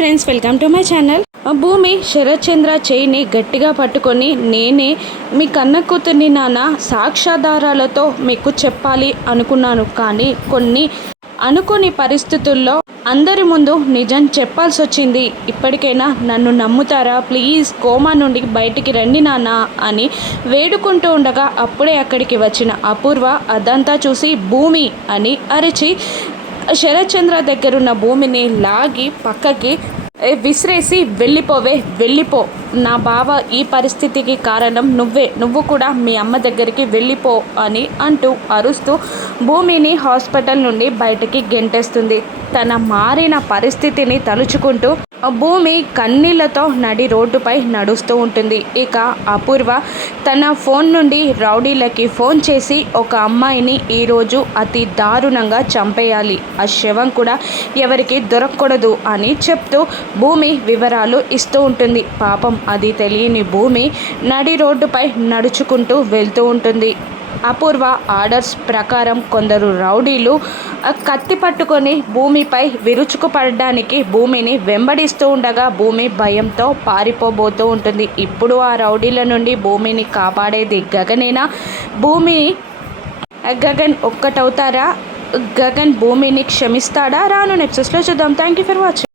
Friends, welcome to my channel. భూమి శరత్ చంద్ర చేయిని గట్టిగా పట్టుకొని, నేనే మీ కన్న కూతుర్ని నాన్న, సాక్ష్యాధారాలతో మీకు చెప్పాలి అనుకున్నాను. కానీ కొన్ని అనుకోని పరిస్థితుల్లో అందరి ముందు నిజం చెప్పాల్సి వచ్చింది. ఇప్పటికైనా నన్ను నమ్ముతారా ప్లీజ్, కోమా నుండి బయటికి రండి నాన్న అని వేడుకుంటూ ఉండగా అప్పుడే అక్కడికి వచ్చిన అపూర్వ అదంతా చూసి భూమి అని అరిచి శరత్ చంద్ర దగ్గరున్న భూమిని లాగి పక్కకి విసిరేసి, వెళ్ళిపో, నా బావ ఈ పరిస్థితికి కారణం నువ్వు కూడా మీ అమ్మ దగ్గరికి వెళ్ళిపో అని అంటూ అరుస్తూ భూమిని హాస్పిటల్ నుండి బయటికి గెంటేస్తుంది. తన మారిన పరిస్థితిని తలుచుకుంటూ భూమి కన్నీళ్లతో నడి రోడ్డుపై నడుస్తూ ఉంటుంది. ఇక అపూర్వ తన ఫోన్ నుండి రౌడీలకి ఫోన్ చేసి ఒక అమ్మాయిని ఈరోజు అతి దారుణంగా చంపేయాలి, ఆ శవం కూడా ఎవరికి దొరకకూడదు అని చెప్తూ భూమి వివరాలు ఇస్తూ ఉంటుంది. పాపం అది తెలియని భూమి నడి రోడ్డుపై నడుచుకుంటూ వెళ్తూ ఉంటుంది. అపూర్వ ఆర్డర్స్ ప్రకారం కొందరు రౌడీలు కత్తి పట్టుకొని భూమిపై విరుచుకుపడడానికి భూమిని వెంబడిస్తూ ఉండగా భూమి భయంతో పారిపోబోతూ ఉంటుంది. ఇప్పుడు ఆ రౌడీల నుండి భూమిని కాపాడేది గగనేనా? గగన్ ఒక్కటవుతారా? గగన్ భూమిని క్షమిస్తాడా? రాను నెక్సెస్లో చూద్దాం. Thank you for watching.